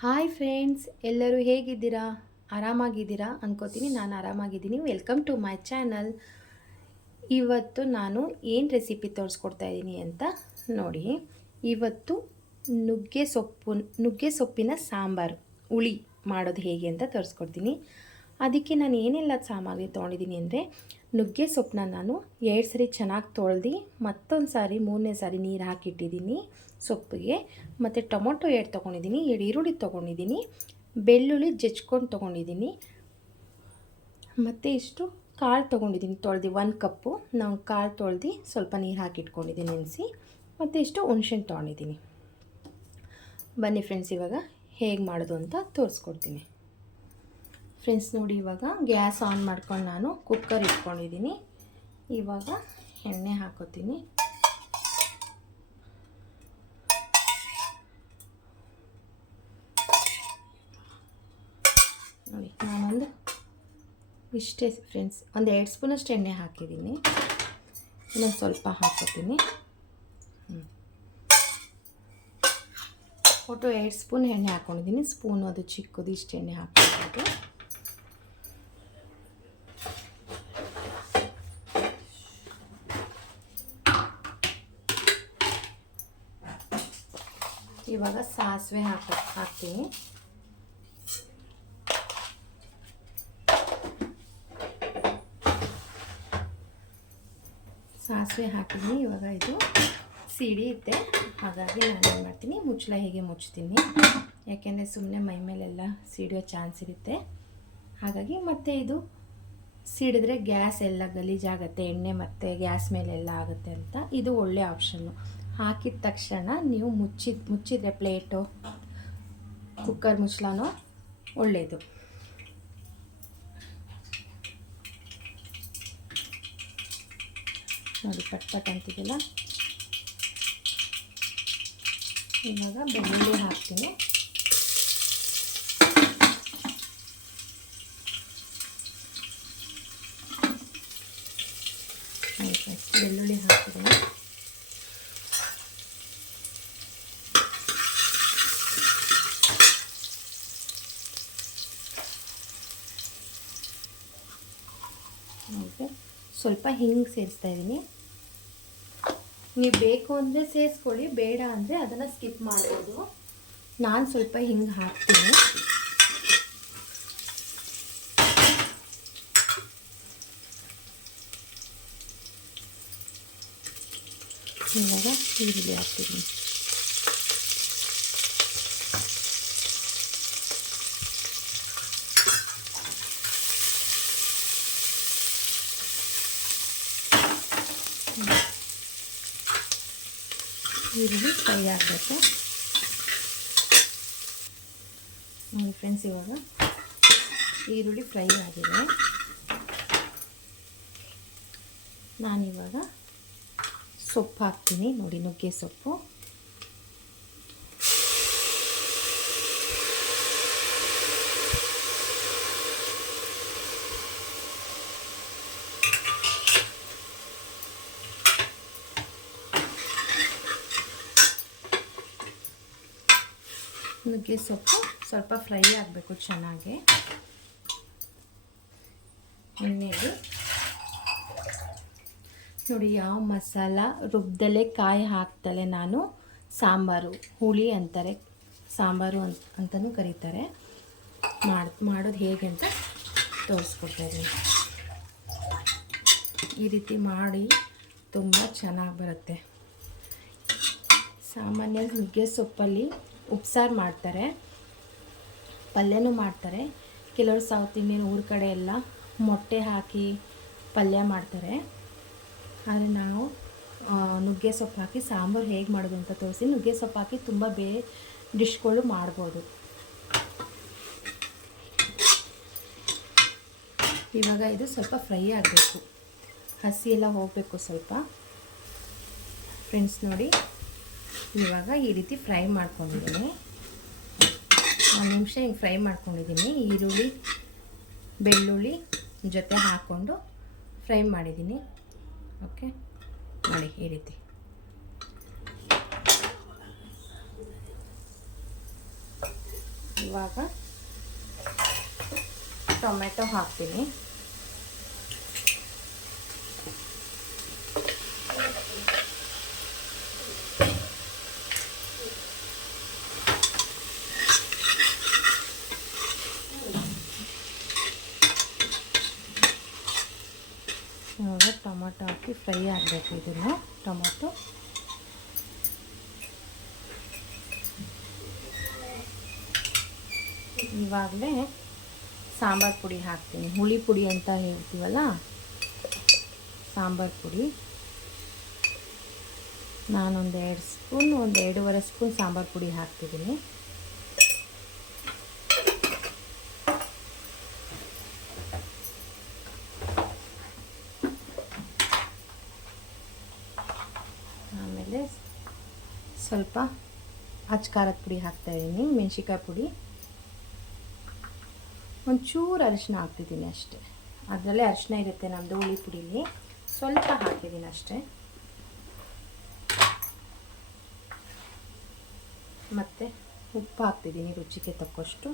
Hi friends ಎಲ್ಲರೂ ಹೇಗಿದ್ದೀರಾ? ಆರಾಮಾಗಿದ್ದೀರಾ? ಅನ್ಕೋತೀನಿ, ನಾನು ಆರಾಮಾಗಿದ್ದೀನಿ. ವೆಲ್ಕಮ್ ಟು ಮೈ ಚಾನಲ್ ಇವತ್ತು ನಾನು ಏನು ರೆಸಿಪಿ ತೋರಿಸ್ಕೊಡ್ತಾ ಇದ್ದೀನಿ ಅಂತ ನೋಡಿ. ಇವತ್ತು ನುಗ್ಗೆ ಸೊಪ್ಪು, ನುಗ್ಗೆ ಸೊಪ್ಪಿನ ಸಾಂಬಾರು, ಹುಳಿ ಮಾಡೋದು ಹೇಗೆ ಅಂತ ತೋರಿಸ್ಕೊಡ್ತೀನಿ. ಅದಕ್ಕೆ ನಾನು ಏನೆಲ್ಲ ಸಾಮಗ್ರಿ ತೊಗೊಂಡಿದ್ದೀನಿ ಅಂದರೆ ನುಗ್ಗೆ ಸೊಪ್ಪನ್ನ ನಾನು ಎರಡು ಸರಿ ಚೆನ್ನಾಗಿ ತೊಳೆದು ಮತ್ತೊಂದು ಸಾರಿ, ಮೂರನೇ ಸಾರಿ ನೀರು ಹಾಕಿಟ್ಟಿದ್ದೀನಿ ಸೊಪ್ಪಿಗೆ. ಮತ್ತು ಟೊಮೊಟೊ ಎರಡು ತೊಗೊಂಡಿದ್ದೀನಿ, ಎರಡು ಈರುಳ್ಳಿ ತೊಗೊಂಡಿದ್ದೀನಿ, ಬೆಳ್ಳುಳ್ಳಿ ಜಜ್ಕೊಂಡು ತೊಗೊಂಡಿದ್ದೀನಿ. ಮತ್ತು ಇಷ್ಟು ಕಾಳು ತೊಗೊಂಡಿದ್ದೀನಿ ತೊಳೆದು, ಒಂದು ಕಪ್ಪು. ನಾವು ಕಾಳು ತೊಳ್ದು ಸ್ವಲ್ಪ ನೀರು ಹಾಕಿಟ್ಕೊಂಡಿದ್ದೀನಿ ನೆನೆಸಿ. ಮತ್ತು ಇಷ್ಟು ಹುಣ್ಸೆಣ್ ತೊಗೊಂಡಿದ್ದೀನಿ. ಬನ್ನಿ ಫ್ರೆಂಡ್ಸ್ ಇವಾಗ ಹೇಗೆ ಮಾಡೋದು ಅಂತ ತೋರಿಸ್ಕೊಡ್ತೀನಿ. ಫ್ರೆಂಡ್ಸ್ ನೋಡಿ, ಇವಾಗ ಗ್ಯಾಸ್ ಆನ್ ಮಾಡ್ಕೊಂಡು ನಾನು ಕುಕ್ಕರ್ ಇಟ್ಕೊಂಡಿದ್ದೀನಿ. ಇವಾಗ ಎಣ್ಣೆ ಹಾಕೋತೀನಿ. ನೋಡಿ, ನಾನೊಂದು ಇಷ್ಟೇ ಫ್ರೆಂಡ್ಸ್, ಒಂದು ಎರಡು ಸ್ಪೂನಷ್ಟು ಎಣ್ಣೆ ಹಾಕಿದ್ದೀನಿ. ಇನ್ನೊಂದು ಸ್ವಲ್ಪ ಹಾಕೋತೀನಿ. ಹ್ಞೂ ಒಟ್ಟು ಎರಡು ಸ್ಪೂನ್ ಎಣ್ಣೆ ಹಾಕ್ಕೊಂಡಿದ್ದೀನಿ ಸ್ಪೂನ್ ಅದು ಚಿಕ್ಕದು, ಇಷ್ಟು ಎಣ್ಣೆ ಹಾಕ್ಕೊಳ್ಬೋದು. ಇವಾಗ ಸಾಸಿವೆ ಹಾಕ ಹಾಕ್ತೀನಿ ಸಾಸಿವೆ ಹಾಕಿದ್ದೀನಿ, ಇವಾಗ ಇದು ಸಿಡಿಯುತ್ತೆ ಹಾಗಾಗಿ ನಾನು ಏನು ಮಾಡ್ತೀನಿ, ಮುಚ್ಚಳ ಹೇಗೆ ಮುಚ್ತೀನಿ ಯಾಕೆಂದರೆ ಸುಮ್ಮನೆ ಮೈ ಮೇಲೆಲ್ಲ ಸಿಡಿಯೋ ಚಾನ್ಸ್ ಇರುತ್ತೆ. ಹಾಗಾಗಿ ಮತ್ತೆ ಇದು ಸಿಡಿದ್ರೆ ಗ್ಯಾಸ್ ಎಲ್ಲ ಗಲೀಜಾಗುತ್ತೆ, ಎಣ್ಣೆ ಮತ್ತು ಗ್ಯಾಸ್ ಮೇಲೆಲ್ಲ ಆಗುತ್ತೆ ಅಂತ. ಇದು ಒಳ್ಳೆ ಆಪ್ಷನ್ನು. ಹಾಕಿದ ತಕ್ಷಣ ನೀವು ಮುಚ್ಚಿದ, ಮುಚ್ಚಿದ್ರೆ ಪ್ಲೇಟು, ಕುಕ್ಕರ್ ಮುಚ್ಚಳನೋ ಒಳ್ಳೆಯದು ನೋಡಿ ಪಟ್ ಪಟ್ ಇವಾಗ ಬೆಳ್ಳುಳ್ಳಿ ಹಾಕ್ತೀನಿ. ಬೆಳ್ಳುಳ್ಳಿ ಹಾಕಿದ್ದೀನಿ ಸ್ವಲ್ಪ ಹಿಂಗೆ ಸೇರಿಸ್ತಾ ಇದ್ದೀನಿ ನೀವು ಬೇಕು ಅಂದರೆ ಸೇರಿಸ್ಕೊಳ್ಳಿ, ಬೇಡ ಅಂದರೆ ಅದನ್ನು ಸ್ಕಿಪ್ ಮಾಡ್ಬೋದು. ನಾನು ಸ್ವಲ್ಪ ಹಿಂಗೆ ಹಾಕ್ತೀನಿ. ಇವಾಗ ಈರುಳ್ಳಿ ಹಾಕ್ತೀನಿ. ಈರುಳ್ಳಿ ಫ್ರೈ ಆಗಬೇಕು ನೋಡಿ ಫ್ರೆಂಡ್ಸ್ ಇವಾಗ ಈರುಳ್ಳಿ ಫ್ರೈ ಆಗಿದೆ. ನಾನಿವಾಗ ಸೊಪ್ಪು ಹಾಕ್ತೀನಿ. ನೋಡಿ ನುಗ್ಗೆ ಸೊಪ್ಪು. ನುಗ್ಗೆ ಸೊಪ್ಪು, ಸ್ವಲ್ಪ ಫ್ರೈ ಆಗಬೇಕು ಚೆನ್ನಾಗಿ. ಎಣ್ಣೆಗೆ ನೋಡಿ, ಯಾವ ಮಸಾಲ ರುಬ್ದಲ್ಲೇ ಕಾಯಿ ಹಾಕ್ತಲೇ ನಾನು? ಸಾಂಬಾರು. ಹುಳಿ ಅಂತಾರೆ. ಸಾಂಬಾರು ಅಂತ ಅಂತಲೂ ಕರೀತಾರೆ. ಮಾಡಿ, ಮಾಡೋದು ಹೇಗೆ ಅಂತ ತೋರಿಸ್ಕೊಡ್ತಾ ಈ ರೀತಿ ಮಾಡಿ ತುಂಬ ಚೆನ್ನಾಗಿ ಬರುತ್ತೆ. ಸಾಮಾನ್ಯ ನುಗ್ಗೆ ಸೊಪ್ಪಲ್ಲಿ ಉಪ್ಸಾರು ಮಾಡ್ತಾರೆ, ಪಲ್ಯನೂ ಮಾಡ್ತಾರೆ. ಕೆಲವರು ಸೌತ್ ಇಂಡಿಯನ್ ಊರ ಕಡೆ ಎಲ್ಲ ಮೊಟ್ಟೆ ಹಾಕಿ ಪಲ್ಯ ಮಾಡ್ತಾರೆ. ಆದರೆ ನಾವು ನುಗ್ಗೆ ಸೊಪ್ಪು ಹಾಕಿ, ಸಾಂಬಾರು ಹೇಗೆ ಮಾಡೋದು ಅಂತ ತೋರಿಸಿ, ನುಗ್ಗೆ ಸೊಪ್ಪು ಹಾಕಿ ತುಂಬ ಬೇರೆ ಡಿಶ್ಗಳು ಮಾಡ್ಬೋದು. ಇವಾಗ ಇದು ಸ್ವಲ್ಪ ಫ್ರೈ ಆಗಬೇಕು. ಹಸಿ ಎಲ್ಲ ಹೋಗಬೇಕು ಸ್ವಲ್ಪ. ಫ್ರೆಂಡ್ಸ್ ನೋಡಿ. ಇವಾಗ ಈ ರೀತಿ ಫ್ರೈ ಮಾಡ್ಕೊಂಡಿದ್ದೀನಿ. ಒಂದು ನಿಮಿಷ ಹಿಂಗೆ ಫ್ರೈ ಮಾಡ್ಕೊಂಡಿದ್ದೀನಿ. ಈರುಳ್ಳಿ, ಬೆಳ್ಳುಳ್ಳಿ ಜೊತೆ ಹಾಕ್ಕೊಂಡು ಫ್ರೈ ಮಾಡಿದ್ದೀನಿ. ಓಕೆ ನೋಡಿ ಈ ರೀತಿ. ಇವಾಗ ಟೊಮೆಟೊ ಹಾಕ್ತೀನಿ. ಇವಾಗ ಟೊಮೊಟೊ ಹಾಕಿ ಫ್ರೈ ಆಗಬೇಕು ಇದನ್ನು. ಟೊಮೊಟೊ. ಇವಾಗಲೇ ಸಾಂಬಾರು ಪುಡಿ ಹಾಕ್ತೀನಿ. ಹುಳಿ ಪುಡಿ ಅಂತ ಹೇಳ್ತೀವಲ್ಲ? ಸಾಂಬಾರು ಪುಡಿ. ನಾನೊಂದು ಎರಡು ಸ್ಪೂನ್, ಒಂದು ಎರಡೂವರೆ ಸ್ಪೂನ್ ಸಾಂಬಾರು ಪುಡಿ ಹಾಕ್ತಿದ್ದೀನಿ ಆಮೇಲೆ ಸ್ವಲ್ಪ ಅಚ್ಚ ಖಾರದ ಪುಡಿ ಹಾಕ್ತಾಯಿದ್ದೀನಿ ಮೆಣಸಿಕಾಯಿ ಪುಡಿ. ಒಂಚೂರು ಅರಿಶಿನ ಹಾಕ್ತಿದ್ದೀನಿ ಅಷ್ಟೇ. ಅದರಲ್ಲೇ ಅರಿಶಿನ ಇರುತ್ತೆ ನಮ್ಮದು ಹುಳಿ ಪುಡಿಲಿ. ಸ್ವಲ್ಪ ಹಾಕಿದ್ದೀನಿ ಅಷ್ಟೇ. ಮತ್ತು ಉಪ್ಪು ಹಾಕ್ತಿದ್ದೀನಿ ರುಚಿಗೆ ತಕ್ಕಷ್ಟು.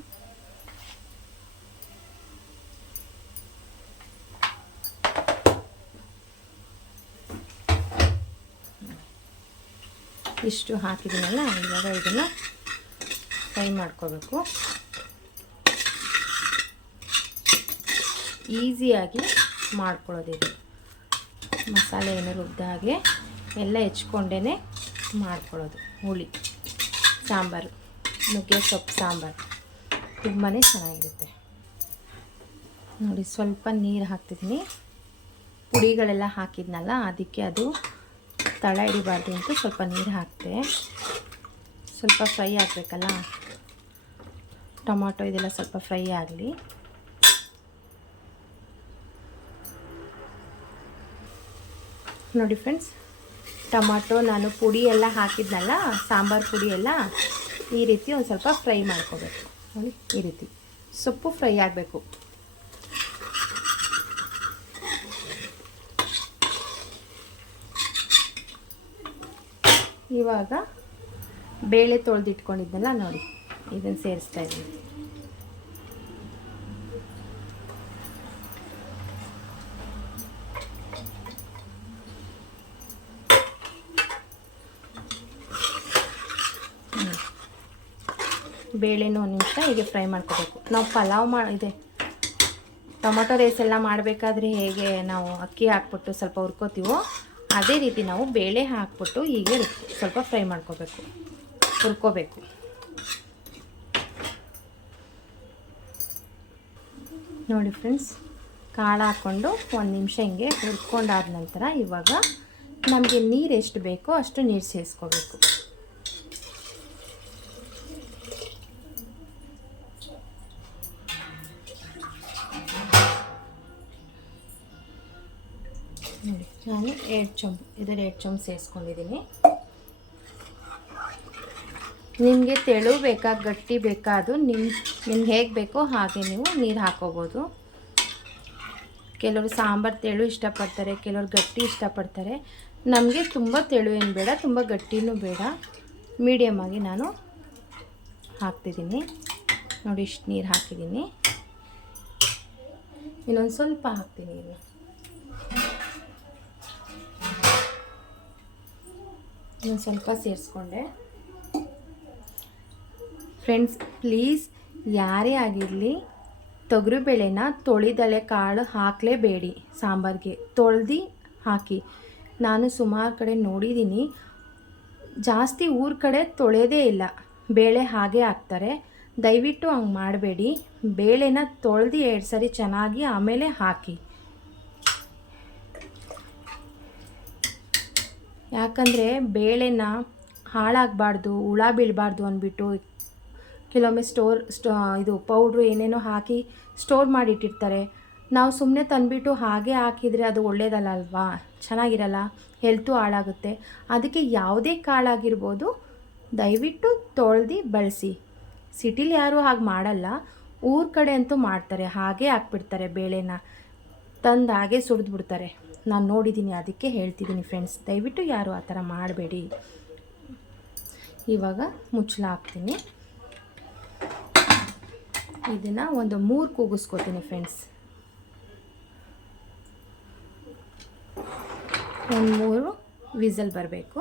ಇಷ್ಟು ಹಾಕಿದ್ದೀನಲ್ಲ ಇವಾಗ ಇದನ್ನು ಫ್ರೈ ಮಾಡ್ಕೋಬೇಕು. ಈಸಿಯಾಗಿ ಮಾಡ್ಕೊಳ್ಳೋದಿದೆ. ಮಸಾಲೆ ಏನು ರುದ್ದಾಗೆ ಎಲ್ಲ ಹೆಚ್ಕೊಂಡೇ ಮಾಡ್ಕೊಳ್ಳೋದು. ಹುಳಿ, ಸಾಂಬಾರು, ನುಗ್ಗೆ ಸೊಪ್ಪು, ಸಾಂಬಾರು. ತುಂಬಾ ಚೆನ್ನಾಗಿರುತ್ತೆ. ನೋಡಿ, ಸ್ವಲ್ಪ ನೀರು ಹಾಕ್ತಿದ್ದೀನಿ. ಪುಡಿಗಳೆಲ್ಲ ಹಾಕಿದ್ನಲ್ಲ, ಅದಕ್ಕೆ ಅದು ತಳ ಹಿಡಿಬಾರ್ದು ಅಂತ ಸ್ವಲ್ಪ ನೀರು ಹಾಕಿದೆ ಸ್ವಲ್ಪ ಫ್ರೈ ಆಗಬೇಕಲ್ಲ? ಟೊಮಾಟೊ ಇದೆಲ್ಲ ಸ್ವಲ್ಪ ಫ್ರೈ ಆಗಲಿ. ನೋಡಿ ಫ್ರೆಂಡ್ಸ್, ಟೊಮಾಟೊ ನಾನು ಪುಡಿ ಎಲ್ಲ ಹಾಕಿದ್ನಲ್ಲ, ಸಾಂಬಾರು ಪುಡಿ ಎಲ್ಲ, ಈ ರೀತಿ ಒಂದು ಸ್ವಲ್ಪ ಫ್ರೈ ಮಾಡ್ಕೋಬೇಕು. ನೋಡಿ, ಈ ರೀತಿ. ಸೊಪ್ಪು ಫ್ರೈ ಆಗಬೇಕು. ಇವಾಗ ಬೇಳೆ ತೊಳೆದಿಟ್ಕೊಂಡಿದ್ದೆಲ್ಲ ನೋಡಿ, ಇದನ್ನು ಸೇರಿಸ್ತಾ ಇದ್ದೀನಿ. ಬೇಳೆನೂ ಒಂದು ನಿಮಿಷ ಹೀಗೆ ಫ್ರೈ ಮಾಡ್ಕೋಬೇಕು. ನಾವು ಪಲಾವ್ ಮಾ ಇದೆ, ಟೊಮೊಟೊ ರೈಸ್ ಎಲ್ಲ ಮಾಡಬೇಕಾದ್ರೆ ಹೇಗೆ ನಾವು ಅಕ್ಕಿ ಹಾಕ್ಬಿಟ್ಟು ಸ್ವಲ್ಪ ಹುರ್ಕೋತೀವೋ ಅದೇ ರೀತಿ ನಾವು ಬೇಳೆ ಹಾಕ್ಬಿಟ್ಟು ಹೀಗೆ ಸ್ವಲ್ಪ ಫ್ರೈ ಮಾಡ್ಕೋಬೇಕು, ಹುರ್ಕೋಬೇಕು. ನೋಡಿ ಫ್ರೆಂಡ್ಸ್, ಕಾಳು ಹಾಕ್ಕೊಂಡು ಒಂದು ನಿಮಿಷ ಹಿಂಗೆ ಹುರ್ಕೊಂಡಾದ ನಂತರ ಇವಾಗ ನಮಗೆ ನೀರು ಎಷ್ಟು ಬೇಕೋ ಅಷ್ಟು ನೀರು ಸೇರಿಸ್ಕೋಬೇಕು ನಾನು ಎರಡು ಚಮ್ ಇದರ ಎರಡು ಚಮ್ ಸೇರಿಸ್ಕೊಂಡಿದ್ದೀನಿ. ನಿಮಗೆ ತೆಳು ಬೇಕಾ, ಗಟ್ಟಿ ಬೇಕಾ, ಅದು ನಿಮ್ಮ ನಿಮ್ಗೆ ಹೇಗೆ ಬೇಕೋ ಹಾಗೆ ನೀವು ನೀರು ಹಾಕೋಬೋದು. ಕೆಲವರು ಸಾಂಬಾರು ತೆಳು ಇಷ್ಟಪಡ್ತಾರೆ, ಕೆಲವರು ಗಟ್ಟಿ ಇಷ್ಟಪಡ್ತಾರೆ. ನಮಗೆ ತುಂಬ ತೆಳು ಏನು ಬೇಡ, ತುಂಬ ಗಟ್ಟಿನೂ ಬೇಡ. ಮೀಡಿಯಮ್ ಆಗಿ ನಾನು ಹಾಕ್ತಿದ್ದೀನಿ. ನೋಡಿ ಇಷ್ಟು ನೀರು ಹಾಕಿದ್ದೀನಿ. ಇನ್ನೊಂದು ಸ್ವಲ್ಪ ಹಾಕ್ತೀನಿ ಇನ್ನು ಸ್ವಲ್ಪ ಸೇರಿಸ್ಕೊಂಡೆ. ಫ್ರೆಂಡ್ಸ್ ಪ್ಲೀಸ್ ಯಾರೇ ಆಗಿರಲಿ ತೊಗರಿಬೇಳೆನ ತೊಳಿದಲೆ ಕಾಳು ಹಾಕಲೇಬೇಡಿ, ಸಾಂಬಾರಿಗೆ. ತೊಳ್ದು ಹಾಕಿ. ನಾನು ಸುಮಾರು ಕಡೆ ನೋಡಿದ್ದೀನಿ ಜಾಸ್ತಿ ಊರ ಕಡೆ ತೊಳೆಯೋದೇ ಇಲ್ಲ. ಬೇಳೆ ಹಾಗೆ ಹಾಕ್ತಾರೆ. ದಯವಿಟ್ಟು ಹಂಗೆ ಮಾಡಬೇಡಿ. ಬೇಳೆನ ತೊಳೆದು ಎರಡು ಸರಿ ಚೆನ್ನಾಗಿ ಆಮೇಲೆ ಹಾಕಿ. ಯಾಕಂದರೆ ಬೇಳೆನ ಹಾಳಾಗಬಾರ್ದು, ಹುಳ ಬೀಳಬಾರ್ದು ಅಂದ್ಬಿಟ್ಟು ಕೆಲವೊಮ್ಮೆ ಸ್ಟೋರ್, ಸ್ಟೋ, ಇದು ಪೌಡ್ರು ಏನೇನೋ ಹಾಕಿ ಸ್ಟೋರ್ ಮಾಡಿಟ್ಟಿರ್ತಾರೆ. ನಾವು ಸುಮ್ಮನೆ ತಂದುಬಿಟ್ಟು ಹಾಗೆ ಹಾಕಿದರೆ ಅದು ಒಳ್ಳೇದಲ್ಲ ಅಲ್ವಾ ಚೆನ್ನಾಗಿರಲ್ಲ, ಹೆಲ್ತು ಹಾಳಾಗುತ್ತೆ. ಅದಕ್ಕೆ ಯಾವುದೇ ಕಾಳಾಗಿರ್ಬೋದು, ದಯವಿಟ್ಟು ತೊಳ್ದು ಬಳಸಿ. ಸಿಟಿಲಿ ಯಾರೂ ಹಾಗೆ ಮಾಡಲ್ಲ, ಊರ ಕಡೆ ಅಂತೂ ಮಾಡ್ತಾರೆ, ಹಾಗೆ ಹಾಕ್ಬಿಡ್ತಾರೆ ಬೇಳೆನ. ತಂದು ಹಾಗೆ ಸುರಿದ್ಬಿಡ್ತಾರೆ ನಾನು ನೋಡಿದ್ದೀನಿ ಅದಕ್ಕೆ ಹೇಳ್ತಿದ್ದೀನಿ ಫ್ರೆಂಡ್ಸ್ ದಯವಿಟ್ಟು ಯಾರು ಆ ಥರ ಮಾಡಬೇಡಿ. ಇವಾಗ ಮುಚ್ಚಳ ಹಾಕ್ತೀನಿ. ಇದನ್ನು ಒಂದು ಮೂರು ಕೂಗಿಸ್ಕೊತೀನಿ ಫ್ರೆಂಡ್ಸ್ ಒಂದು ಮೂರು ವಿಸಲ್ ಬರಬೇಕು.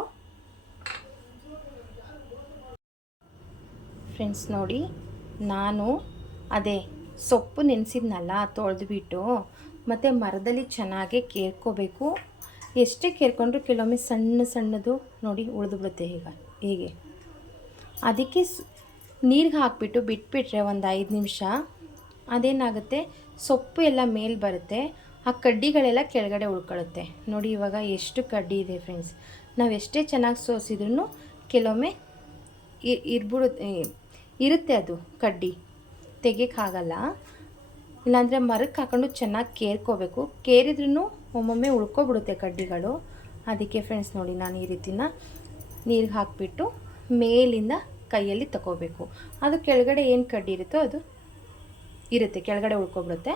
ಫ್ರೆಂಡ್ಸ್ ನೋಡಿ, ನಾನು ಅದೇ ಸೊಪ್ಪು ನೆನೆಸಿದ್ನಲ್ಲ, ತೊಳೆದ್ಬಿಟ್ಟು ಮತ್ತು ಮರದಲ್ಲಿ ಚೆನ್ನಾಗಿ ಕೇರ್ಕೋಬೇಕು ಎಷ್ಟೇ ಕೇರ್ಕೊಂಡ್ರು ಕೆಲವೊಮ್ಮೆ ಸಣ್ಣ ಸಣ್ಣದು ನೋಡಿ ಉಳಿದು ಬಿಡುತ್ತೆ ಈಗ, ಹೀಗೆ. ಅದಕ್ಕೆ ನೀರಿಗೆ ಹಾಕಿಬಿಟ್ಟು ಬಿಟ್ಬಿಟ್ರೆ ಒಂದು ಐದು ನಿಮಿಷ, ಅದೇನಾಗುತ್ತೆ? ಸೊಪ್ಪು ಎಲ್ಲ ಮೇಲೆ ಬರುತ್ತೆ, ಆ ಕಡ್ಡಿಗಳೆಲ್ಲ ಕೆಳಗಡೆ ಉಳ್ಕೊಳ್ಳುತ್ತೆ. ನೋಡಿ ಇವಾಗ ಎಷ್ಟು ಕಡ್ಡಿ ಇದೆ ಫ್ರೆಂಡ್ಸ್. ನಾವು ಎಷ್ಟೇ ಚೆನ್ನಾಗಿ ಸೋಸಿದ್ರೂ ಕೆಲವೊಮ್ಮೆ ಇರ್ಬಿಡುತ್ತೆ ಇರುತ್ತೆ ಅದು ಕಡ್ಡಿ. ತೆಗಿಯೋಕ್ಕಾಗಲ್ಲ. ಇಲ್ಲಾಂದರೆ ಮರಕ್ಕೆ ಹಾಕೊಂಡು ಚೆನ್ನಾಗಿ ಕೇರ್ಕೋಬೇಕು. ಕೇರಿದ್ರೂ ಒಮ್ಮೊಮ್ಮೆ ಉಳ್ಕೊಬಿಡುತ್ತೆ ಕಡ್ಡಿಗಳು. ಅದಕ್ಕೆ ಫ್ರೆಂಡ್ಸ್ ನೋಡಿ ನಾನು ಈ ರೀತಿನ ನೀರಿಗೆ ಹಾಕಿಬಿಟ್ಟು ಮೇಲಿಂದ ಕೈಯಲ್ಲಿ ತಗೋಬೇಕು ಅದು ಕೆಳಗಡೆ ಏನು ಕಡ್ಡಿ ಇರುತ್ತೋ ಅದು ಇರುತ್ತೆ, ಕೆಳಗಡೆ ಉಳ್ಕೊಬಿಡುತ್ತೆ.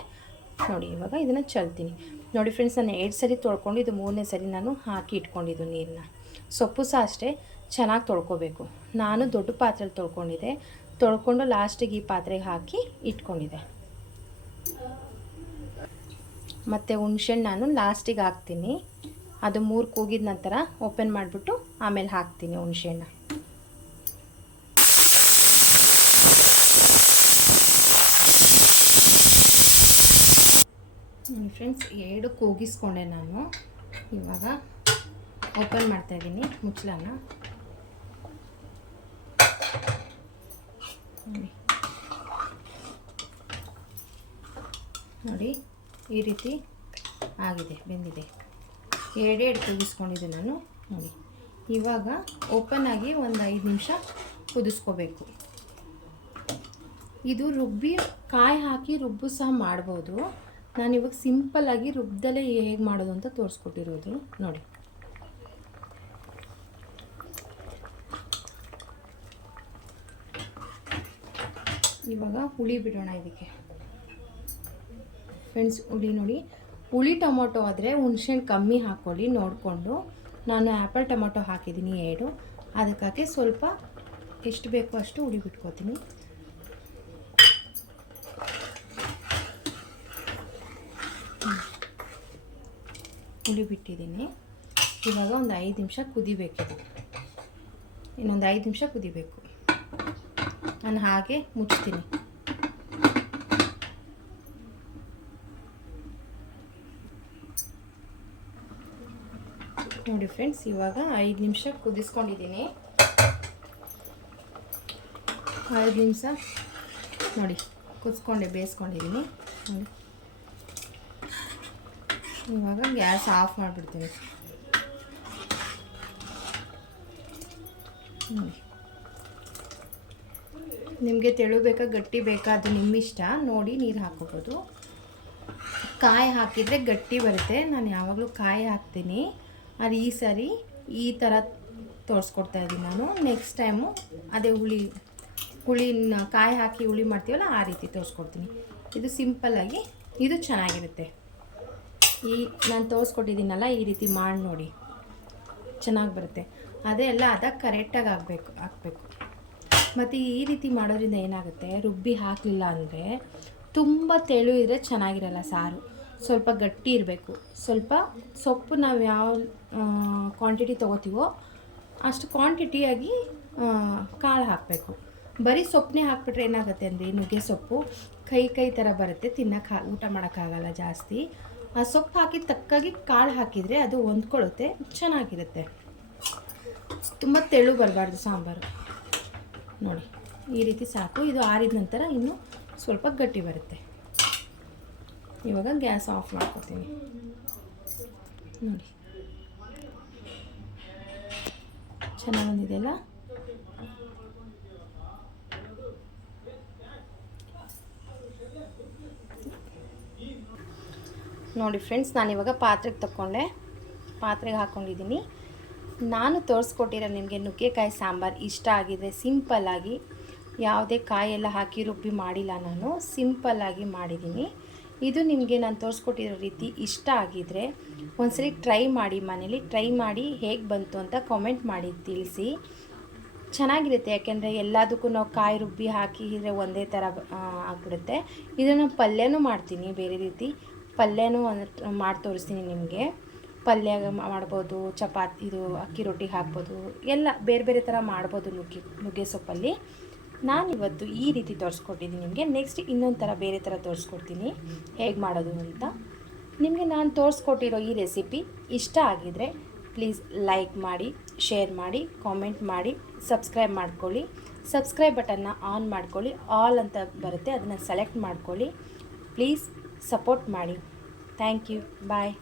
ನೋಡಿ, ಇವಾಗ ಇದನ್ನು ಚಲ್ತೀನಿ. ನೋಡಿ ಫ್ರೆಂಡ್ಸ್ ನಾನು ಎರಡು ಸರಿ ತೊಳ್ಕೊಂಡು ಇದು ಮೂರನೇ ಸರಿ ನಾನು ಹಾಕಿ ಇಟ್ಕೊಂಡಿದ್ದು ನೀರನ್ನ ಸೊಪ್ಪು ಸಹ ಅಷ್ಟೇ ಚೆನ್ನಾಗಿ ತೊಳ್ಕೊಬೇಕು. ನಾನು ದೊಡ್ಡ ಪಾತ್ರೆಲಿ ತೊಳ್ಕೊಂಡಿದ್ದೆ. ತೊಳ್ಕೊಂಡು ಲಾಸ್ಟಿಗೆ ಈ ಪಾತ್ರೆಗೆ ಹಾಕಿ ಇಟ್ಕೊಂಡಿದ್ದೆ. ಮತ್ತು ಹುಣ್ಸೆಹಣ್ಣು ನಾನು ಲಾಸ್ಟಿಗೆ ಹಾಕ್ತೀನಿ. ಅದು ಮೂರು ಕೂಗಿದ ನಂತರ ಓಪನ್ ಮಾಡಿಬಿಟ್ಟು ಆಮೇಲೆ ಹಾಕ್ತೀನಿ ಹುಣ್ಸೆಹಣ್ಣು ಫ್ರೆಂಡ್ಸ್ ಎರಡು ಕೂಗಿಸ್ಕೊಂಡೆ ನಾನು. ಇವಾಗ ಓಪನ್ ಮಾಡ್ತಾಯಿದ್ದೀನಿ ಇದ್ದೀನಿ ಮುಚ್ಚಲನ್ನ ನೋಡಿ. ಈ ರೀತಿ ಆಗಿದೆ, ಬೆಂದಿದೆ. ಎರಡೆರಡು ಕುದಿಸ್ಕೊಂಡಿದ್ದೆ ನಾನು. ನೋಡಿ. ಇವಾಗ ಓಪನ್ ಆಗಿ ಒಂದು ಐದು ನಿಮಿಷ ಕುದಿಸ್ಕೋಬೇಕು. ಇದು ರುಬ್ಬಿ, ಕಾಯಿ ಹಾಕಿ ರುಬ್ಬು ಸಹ ಮಾಡ್ಬೋದು. ನಾನು ಇವಾಗ ಸಿಂಪಲ್ಲಾಗಿ ರುಬ್ದಲ್ಲೇ ಹೇಗೆ ಮಾಡೋದು ಅಂತ ತೋರಿಸ್ಕೊಟ್ಟಿರೋದು. ನೋಡಿ. ಇವಾಗ ಹುಳಿ ಬಿಡೋಣ ಇದಕ್ಕೆ. ಫ್ರೆಂಡ್ಸ್ ಹುಳಿ ನೋಡಿ. ಹುಳಿ ಟೊಮೊಟೊ ಆದರೆ ಹುಣ್ಸೆಹಣ್ಣು ಕಮ್ಮಿ ಹಾಕ್ಕೊಳ್ಳಿ ನೋಡಿಕೊಂಡು. ನಾನು ಆ್ಯಪಲ್ ಟೊಮೊಟೊ ಹಾಕಿದ್ದೀನಿ, ಎರಡು. ಅದಕ್ಕಾಗಿ ಸ್ವಲ್ಪ ಎಷ್ಟು ಬೇಕೋ ಅಷ್ಟು ಹುಳಿ ಬಿಟ್ಕೋತೀನಿ. ಹುಳಿ ಬಿಟ್ಟಿದ್ದೀನಿ. ಇವಾಗ ಒಂದು ಐದು ನಿಮಿಷ ಕುದಿಬೇಕಿದೆ ಇನ್ನೊಂದು ಐದು ನಿಮಿಷ ಕುದಿಬೇಕು. ನಾನು ಹಾಗೆ ಮುಚ್ತೀನಿ. ನೋಡಿ ಫ್ರೆಂಡ್ಸ್ ಇವಾಗ ಐದು ನಿಮಿಷ ಕುದಿಸ್ಕೊಂಡಿದ್ದೀನಿ. ಐದು ನಿಮಿಷ ನೋಡಿ, ಕುದಿಸ್ಕೊಂಡೆ, ಬೇಯಿಸ್ಕೊಂಡಿದ್ದೀನಿ. ನೋಡಿ. ಇವಾಗ ಗ್ಯಾಸ್ ಆಫ್ ಮಾಡಿಬಿಡ್ತೀನಿ. ನೋಡಿ. ನಿಮಗೆ ತೆಳು ಬೇಕಾ ಗಟ್ಟಿ ಬೇಕಾ, ಅದು ನಿಮ್ಮಿಷ್ಟ ನೋಡಿ, ನೀರು ಹಾಕೋಬೋದು. ಕಾಯಿ ಹಾಕಿದರೆ ಗಟ್ಟಿ ಬರುತ್ತೆ. ನಾನು ಯಾವಾಗಲೂ ಕಾಯಿ ಹಾಕ್ತೀನಿ. ಅದು ಈ ಸರಿ ಈ ಥರ ತೋರಿಸ್ಕೊಡ್ತಾ ಇದ್ದೀನಿ ನಾನು. ನೆಕ್ಸ್ಟ್ ಟೈಮು ಅದೇ ಹುಳಿ, ಹುಳಿನ ಕಾಯಿ ಹಾಕಿ ಹುಳಿ ಮಾಡ್ತೀವಲ್ಲ ಆ ರೀತಿ ತೋರಿಸ್ಕೊಡ್ತೀನಿ. ಇದು ಸಿಂಪಲ್ಲಾಗಿ ಇದು ಚೆನ್ನಾಗಿರುತ್ತೆ. ಈ ನಾನು ತೋರಿಸ್ಕೊಟ್ಟಿದ್ದೀನಲ್ಲ ಈ ರೀತಿ ಮಾಡಿ ನೋಡಿ. ಚೆನ್ನಾಗಿ ಬರುತ್ತೆ. ಅದೇ ಎಲ್ಲ ಅದ ಕರೆಕ್ಟಾಗಿ ಆಗಬೇಕು, ಹಾಕಬೇಕು. ಮತ್ತು ಈ ರೀತಿ ಮಾಡೋದ್ರಿಂದ ಏನಾಗುತ್ತೆ? ರುಬ್ಬಿ ಹಾಕಲಿಲ್ಲ ಅಂದರೆ ತುಂಬ ತೆಳು ಇದ್ದರೆ ಚೆನ್ನಾಗಿರಲ್ಲ ಸಾರು. ಸ್ವಲ್ಪ ಗಟ್ಟಿ ಇರಬೇಕು. ಸ್ವಲ್ಪ ಸೊಪ್ಪು ನಾವು ಯಾವ ಕ್ವಾಂಟಿಟಿ ತೊಗೋತೀವೋ ಅಷ್ಟು ಕ್ವಾಂಟಿಟಿಯಾಗಿ ಕಾಳು ಹಾಕಬೇಕು. ಬರೀ ಸೊಪ್ಪನ್ನೇ ಹಾಕ್ಬಿಟ್ರೆ ಏನಾಗುತ್ತೆ ಅಂದರೆ ನುಗ್ಗೆ ಸೊಪ್ಪು ಕೈ ಕೈ ಥರ ಬರುತ್ತೆ ತಿನ್ನಕ್ಕೆ ಊಟ ಮಾಡೋಕ್ಕಾಗಲ್ಲ ಜಾಸ್ತಿ. ಆ ಸೊಪ್ಪು ಹಾಕಿ ತಕ್ಕಾಗಿ ಕಾಳು ಹಾಕಿದರೆ ಅದು ಹೊಂದ್ಕೊಳ್ಳುತ್ತೆ, ಚೆನ್ನಾಗಿರುತ್ತೆ. ತುಂಬ ತೆಳು ಬರಬಾರ್ದು ಸಾಂಬಾರು. ನೋಡಿ, ಈ ರೀತಿ ಸಾಕು. ಇದು ಆರಿದ ನಂತರ ಇನ್ನೂ ಸ್ವಲ್ಪ ಗಟ್ಟಿ ಬರುತ್ತೆ. ಇವಾಗ ಗ್ಯಾಸ್ ಆಫ್ ಮಾಡ್ಕೊತೀನಿ. ನೋಡಿ. ಚೆನ್ನಾಗಿ ಬಂದಿದೆಯಲ್ಲ ನೋಡಿ ಫ್ರೆಂಡ್ಸ್ ನಾನಿವಾಗ ಪಾತ್ರೆಗೆ ತಗೊಂಡೆ ಪಾತ್ರೆಗೆ ಹಾಕ್ಕೊಂಡಿದ್ದೀನಿ ನಾನು ತೋರಿಸ್ಕೊಟ್ಟಿರೋ ನಿಮಗೆ ನುಗ್ಗೆಕಾಯಿ ಸಾಂಬಾರು ಇಷ್ಟ ಆಗಿದೆ, ಸಿಂಪಲ್ಲಾಗಿ. ಯಾವುದೇ ಕಾಯೆಲ್ಲ ಹಾಕಿ ರುಬ್ಬಿ ಮಾಡಿಲ್ಲ ನಾನು, ಸಿಂಪಲ್ಲಾಗಿ ಮಾಡಿದ್ದೀನಿ ಇದು ನಿಮಗೆ ನಾನು ತೋರಿಸ್ಕೊಟ್ಟಿರೋ ರೀತಿ ಇಷ್ಟ ಆಗಿದರೆ ಒಂದ್ಸರಿ ಟ್ರೈ ಮಾಡಿ ಮನೇಲಿ ಟ್ರೈ ಮಾಡಿ ಹೇಗೆ ಬಂತು ಅಂತ ಕಾಮೆಂಟ್ ಮಾಡಿ ತಿಳಿಸಿ. ಚೆನ್ನಾಗಿರುತ್ತೆ, ಯಾಕೆಂದರೆ ಎಲ್ಲದಕ್ಕೂ ನಾವು ಕಾಯಿ ರುಬ್ಬಿ ಹಾಕಿದರೆ ಒಂದೇ ಥರ ಆಗಿಬಿಡುತ್ತೆ. ಇದನ್ನು ಪಲ್ಯನೂ ಮಾಡ್ತೀನಿ, ಬೇರೆ ರೀತಿ ಪಲ್ಯನೂ ಮಾಡಿ ತೋರಿಸ್ತೀನಿ ನಿಮಗೆ. ಪಲ್ಯ ಮಾಡ್ಬೋದು, ಚಪಾತಿ, ಇದು ಅಕ್ಕಿ ರೊಟ್ಟಿ ಹಾಕ್ಬೋದು, ಎಲ್ಲ ಬೇರೆ ಬೇರೆ ಥರ ಮಾಡ್ಬೋದು ನುಗ್ಗೆ ನುಗ್ಗೆ ಸೊಪ್ಪಲ್ಲಿ ನಾನಿವತ್ತು ಈ ರೀತಿ ತೋರಿಸ್ಕೊಟ್ಟಿದ್ದೀನಿ. ನಿಮಗೆ ನೆಕ್ಸ್ಟ್ ಇನ್ನೊಂದು ಥರ ಬೇರೆ ಥರ ತೋರಿಸ್ಕೊಡ್ತೀನಿ. ಹೇಗೆ ಮಾಡೋದು ಅಂತ. ನಿಮಗೆ ನಾನು ತೋರಿಸ್ಕೊಟ್ಟಿರೋ ಈ ರೆಸಿಪಿ ಇಷ್ಟ ಆಗಿದರೆ ಪ್ಲೀಸ್ ಲೈಕ್ ಮಾಡಿ ಶೇರ್ ಮಾಡಿ ಕಾಮೆಂಟ್ ಮಾಡಿ ಸಬ್ಸ್ಕ್ರೈಬ್ ಮಾಡ್ಕೊಳ್ಳಿ. ಸಬ್ಸ್ಕ್ರೈಬ್ ಬಟನ್ನ ಆನ್ ಮಾಡ್ಕೊಳ್ಳಿ. ಆಲ್ ಅಂತ ಬರುತ್ತೆ, ಅದನ್ನು ಸೆಲೆಕ್ಟ್ ಮಾಡ್ಕೊಳ್ಳಿ. ಪ್ಲೀಸ್ ಸಪೋರ್ಟ್ ಮಾಡಿ. Thank you bye